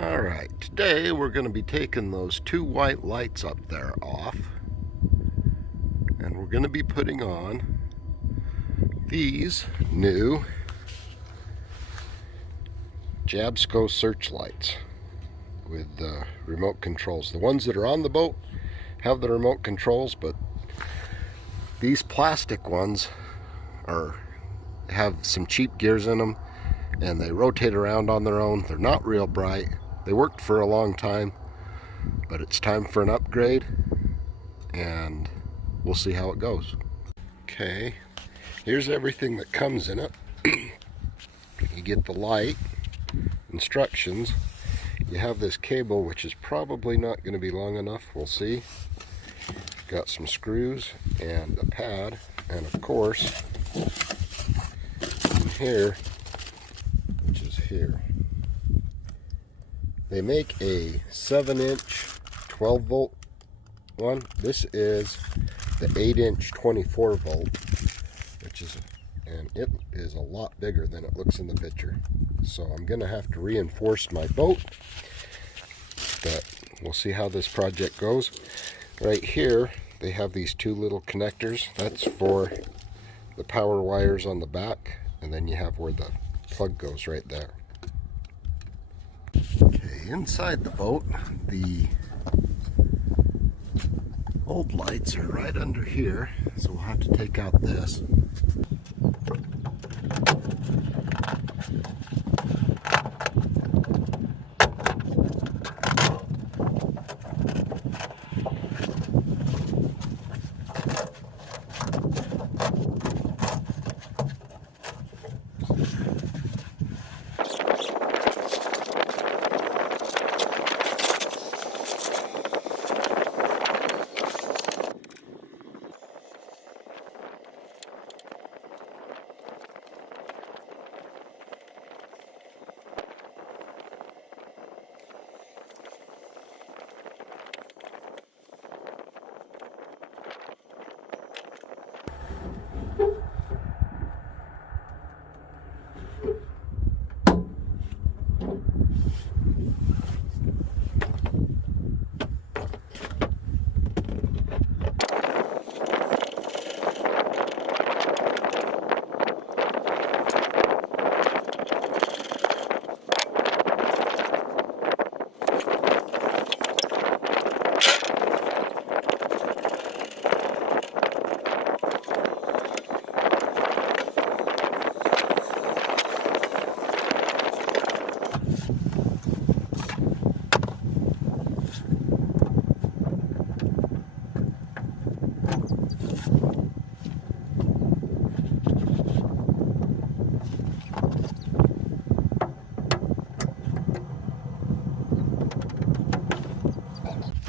Alright, today we're going to be taking those two white lights up there off, and we're going to be putting on these new Jabsco Searchlights with remote controls. The ones that are on the boat have the remote controls, but these plastic ones have some cheap gears in them, and they rotate around on their own. They're not real bright. They worked for a long time, but it's time for an upgrade, and we'll see how it goes. Okay, here's everything that comes in it. You get the light, instructions. You have this cable, which is probably not going to be long enough. We'll see. Got some screws and a pad, and of course, in here, which is here, they make a 7-inch 12-volt one. This is the 8-inch 24-volt, and it is a lot bigger than it looks in the picture. So I'm going to have to reinforce my boat, but we'll see how this project goes. Right here, they have these two little connectors. That's for the power wires on the back, and then you have where the plug goes right there. Okay, inside the boat, the old lights are right under here, so we'll have to take out this.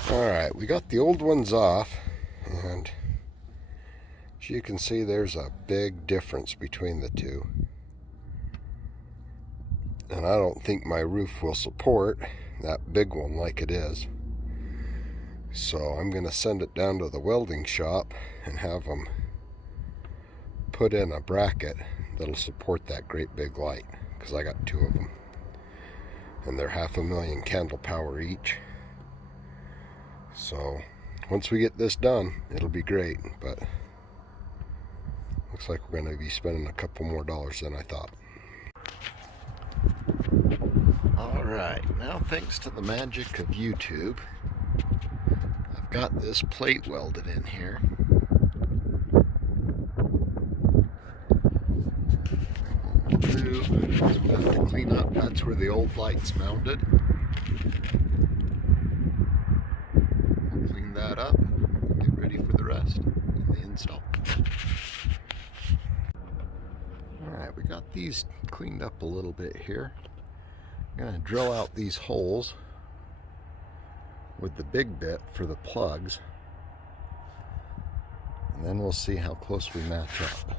Alright, we got the old ones off, and as you can see, there's a big difference between the two. And I don't think my roof will support that big one like it is. So I'm going to send it down to the welding shop and have them put in a bracket that'll support that great big light, because I got two of them. And they're 500,000 candle power each. So once we get this done, it'll be great, but looks like we're going to be spending a couple more dollars than I thought. Alright, now thanks to the magic of YouTube, I've got this plate welded in here. To clean up, that's where the old light's mounted. Clean that up, get ready for the rest in the install. Alright, we got these cleaned up a little bit here. I'm going to drill out these holes with the big bit for the plugs, and then we'll see how close we match up.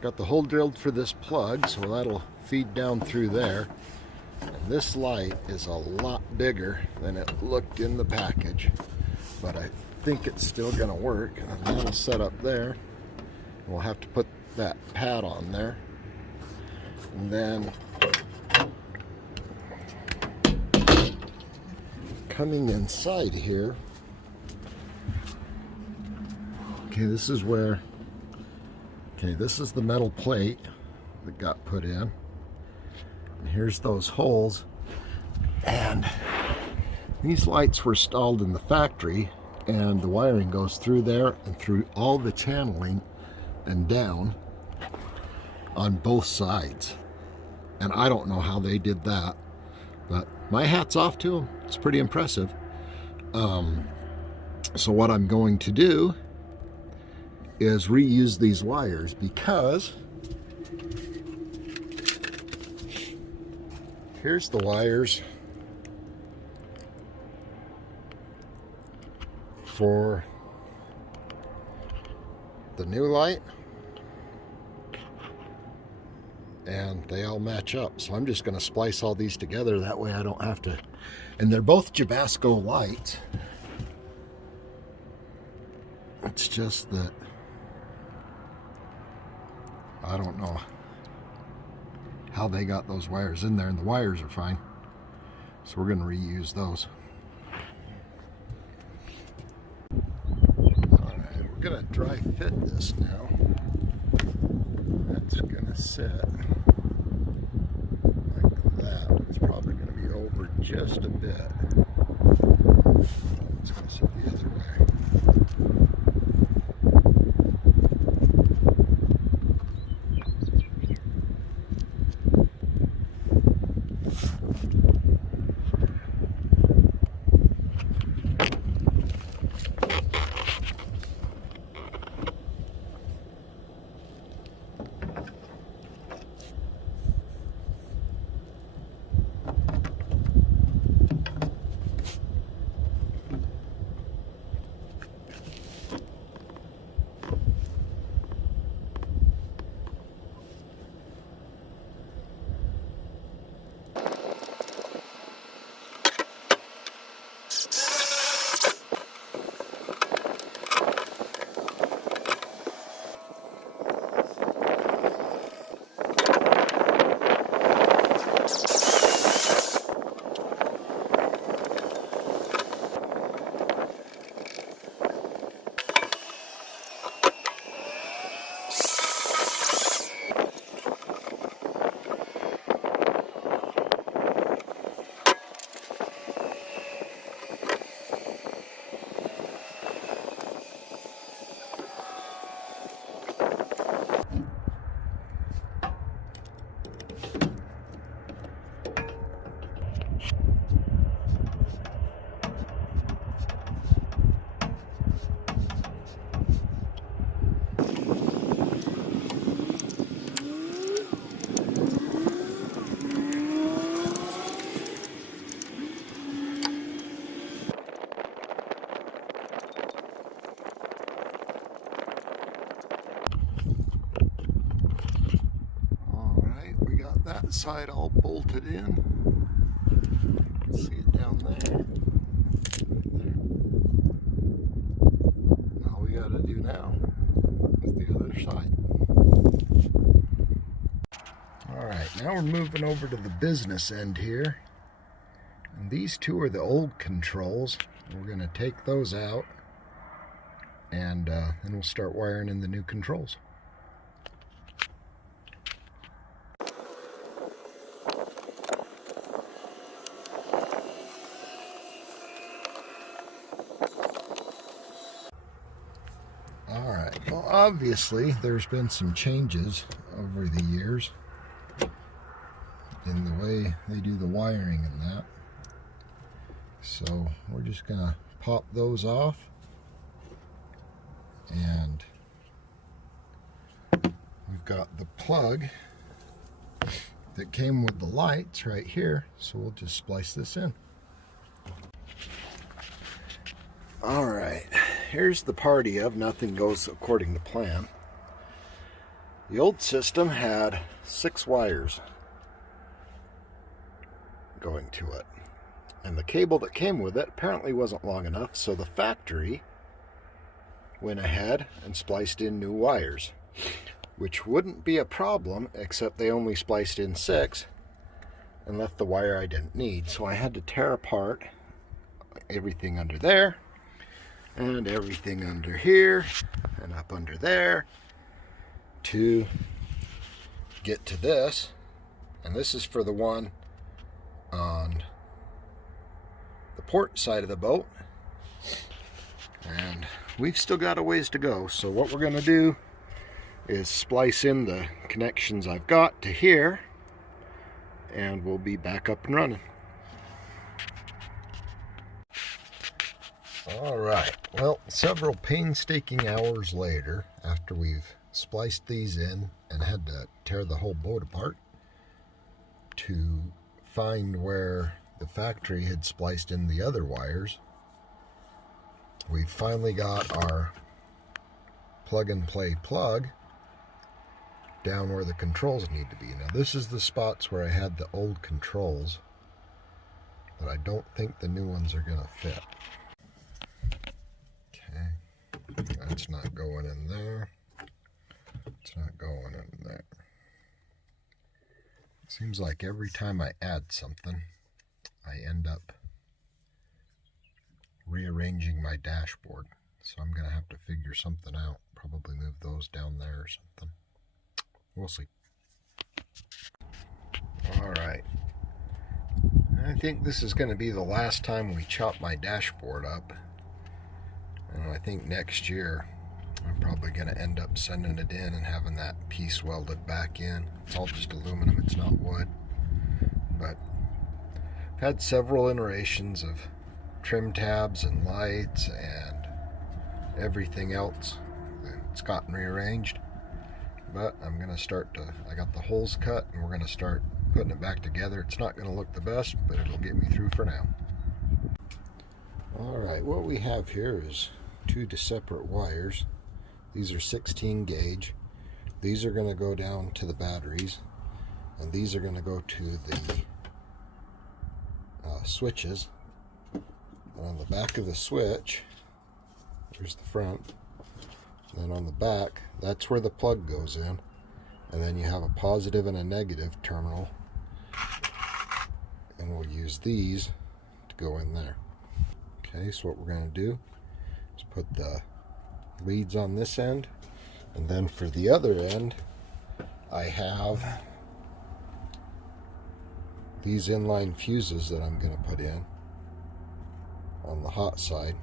Got the hole drilled for this plug, so that'll feed down through there. And this light is a lot bigger than it looked in the package, but I think it's still going to work. And that'll set up there. We'll have to put that pad on there. And then coming inside here, okay, this is where, okay, this is the metal plate that got put in. And here's those holes. And these lights were installed in the factory, and the wiring goes through there and through all the channeling and down on both sides. And I don't know how they did that, but my hat's off to them. It's pretty impressive. So what I'm going to do is reuse these wires, because here's the wires for the new light, and they all match up. So I'm just going to splice all these together, that way I don't have to. And they're both Jabsco lights. It's just that I don't know how they got those wires in there, and the wires are fine, so we're going to reuse those. Alright, we're going to dry fit this now. That's going to sit like that. It's probably going to be over just a bit. It's going to sit the other way. That side all bolted in. See it down there. Right there. All we gotta do now is the other side. Alright, now we're moving over to the business end here. And these two are the old controls. We're gonna take those out, and then we'll start wiring in the new controls. Well, obviously there's been some changes over the years in the way they do the wiring and that. So we're just gonna pop those off, and we've got the plug that came with the lights right here, so we'll just splice this in. Alright, here's the party of nothing goes according to plan. The old system had 6 wires, going to it. And the cable that came with it apparently wasn't long enough, so the factory went ahead and spliced in new wires, which wouldn't be a problem, except they only spliced in 6 and left the wire I didn't need. So I had to tear apart everything under there and everything under here and up under there to get to this. And this is for the one on the port side of the boat, and we've still got a ways to go. So what we're going to do is splice in the connections I've got to here, and we'll be back up and running. Alright, well, several painstaking hours later, after we've spliced these in and had to tear the whole boat apart to find where the factory had spliced in the other wires, we finally got our plug and play plug down where the controls need to be. Now this is the spots where I had the old controls, but I don't think the new ones are going to fit. Okay, that's not going in there. It's not going in there. It seems like every time I add something, I end up rearranging my dashboard. So I'm going to have to figure something out. Probably move those down there or something. We'll see. Alright. I think this is going to be the last time we chop my dashboard up. And I think next year I'm probably going to end up sending it in and having that piece welded back in. It's all just aluminum, it's not wood. But I've had several iterations of trim tabs and lights and everything else. It's gotten rearranged. But I'm going to start to, I got the holes cut and we're going to start putting it back together. It's not going to look the best, but it'll get me through for now. Alright, what we have here is 2 separate wires. These are 16 gauge. These are going to go down to the batteries, and these are going to go to the switches. And on the back of the switch, here's the front, and then on the back, that's where the plug goes in, and then you have a positive and a negative terminal, and we'll use these to go in there. Okay, so what we're going to do is put the leads on this end, and then for the other end I have these inline fuses that I'm going to put in on the hot side,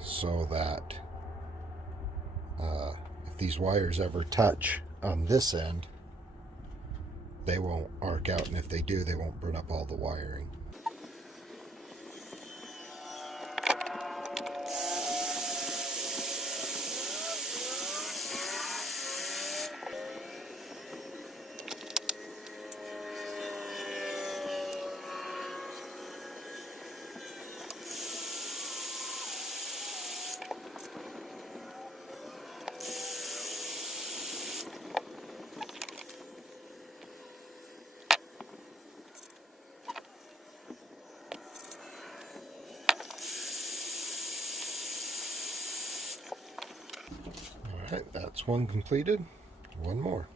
so that if these wires ever touch on this end, they won't arc out, and if they do, they won't burn up all the wiring. Alright, that's one completed. One more.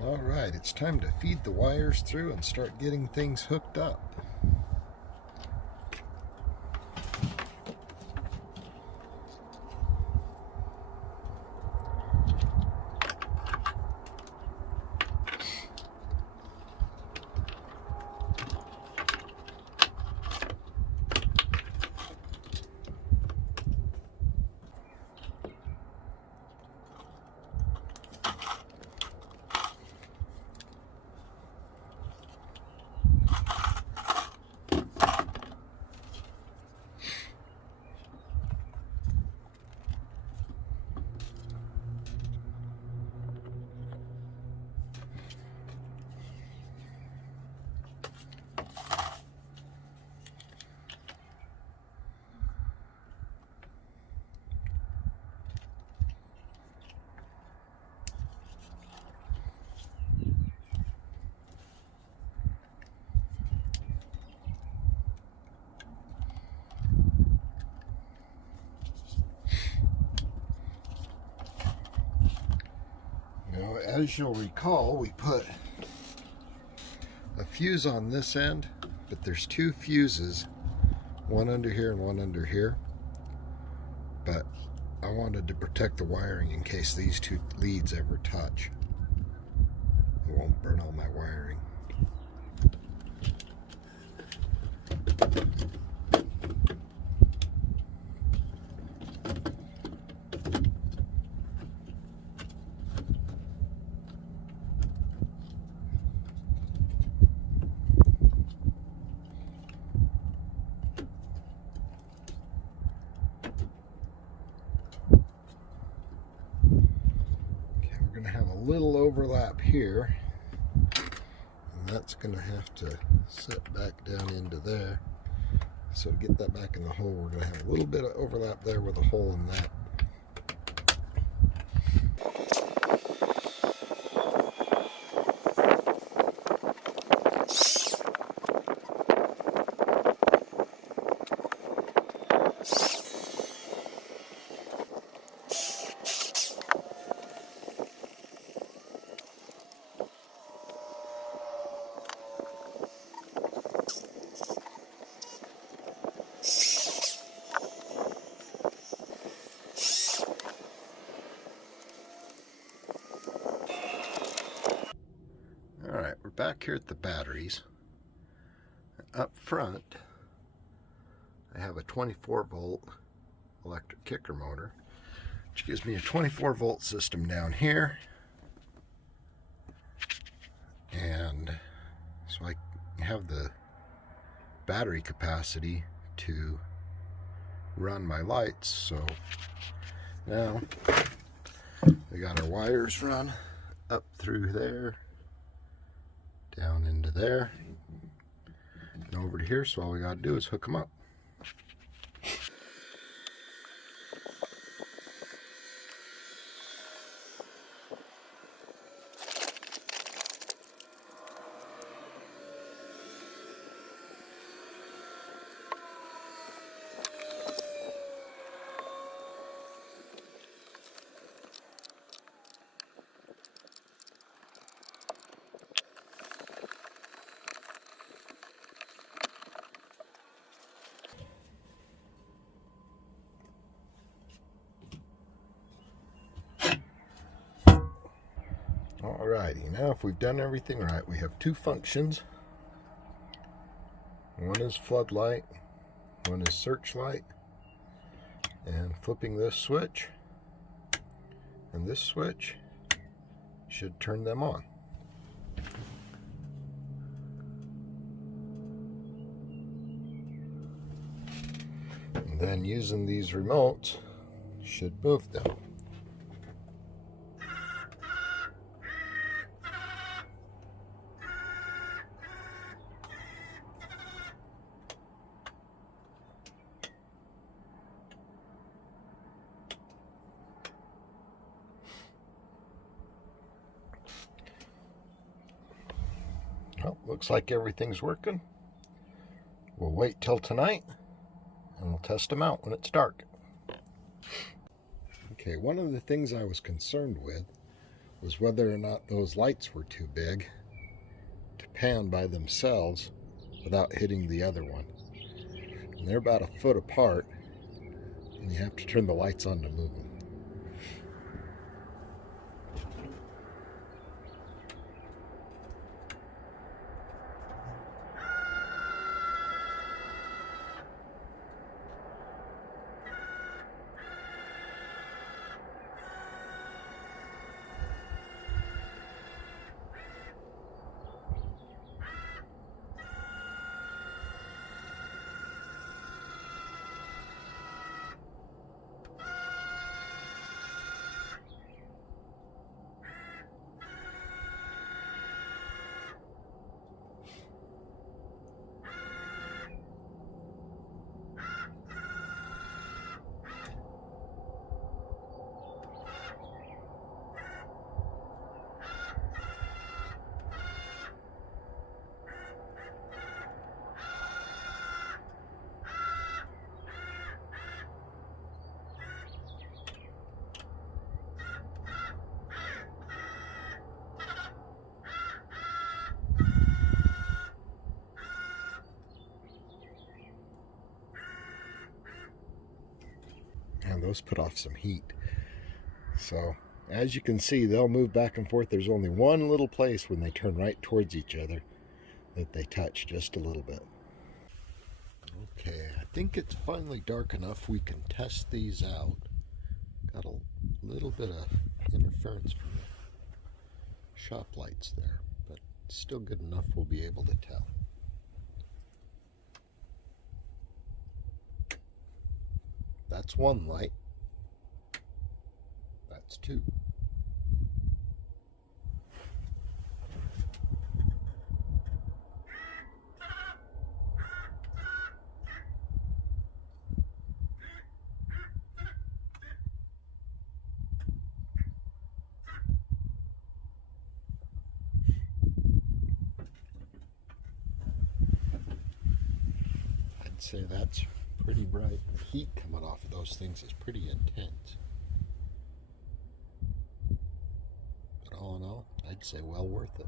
Alright, it's time to feed the wires through and start getting things hooked up. As you'll recall, we put a fuse on this end, but there's two fuses, one under here and one under here. But I wanted to protect the wiring in case these two leads ever touch. It won't burn all my wiring. Have a little overlap here, and that's going to have to set back down into there. So to get that back in the hole, we're going to have a little bit of overlap there with a hole in that. Alright, we're back here at the batteries. Up front, I have a 24 volt electric kicker motor, which gives me a 24 volt system down here. And so I have the battery capacity to run my lights. So now we got our wires run up through there, down into there, and over to here. So all we got to do is hook them up. Alrighty, now if we've done everything right, we have two functions. One is floodlight, one is searchlight, and flipping this switch and this switch should turn them on. And then using these remotes should move them. Well, looks like everything's working. We'll wait till tonight and we'll test them out when it's dark. Okay, one of the things I was concerned with was whether or not those lights were too big to pan by themselves without hitting the other one. And they're about a foot apart, and you have to turn the lights on to move them. those put off some heat. So as you can see, they'll move back and forth. There's only one little place when they turn right towards each other that they touch just a little bit. Okay, I think it's finally dark enough we can test these out. Got a little bit of interference from the shop lights there, but still good enough we'll be able to tell. That's one light. That's two. I'd say that's pretty bright. The heat coming off of those things is pretty intense. But all in all, I'd say well worth it.